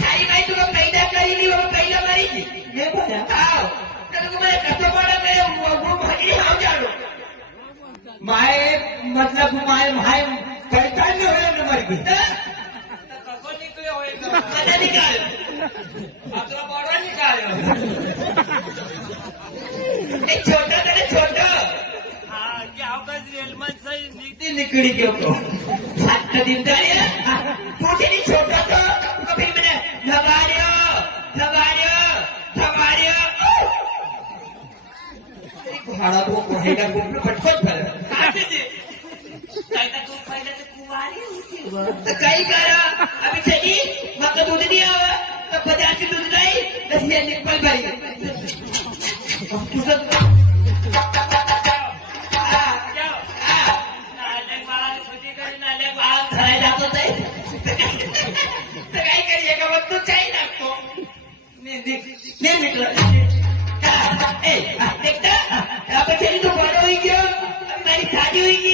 थारी भाई तुला पैदा करी पैदा मारी माए मतलब माए भाई कहता नहीं हो नंबर की कको निकले होएगा मजा निकाल अपना बड़ा निकाल एक छोटा तेरे छोटा हाँ क्या होगा रेल में सही नीति निकली क्यों को सात दिन जाए पूछे नहीं छोटा तो फिर मैंने धगारियो भाड़ा को पढ़ेगा को पटपट भर काटे दे कायदा तू पहले तो कुवारी होती तो काही करा अभी चली मग दूध नहीं आवा तो 50 दूध नहीं बस ये निकल गई तुझं शादी हुई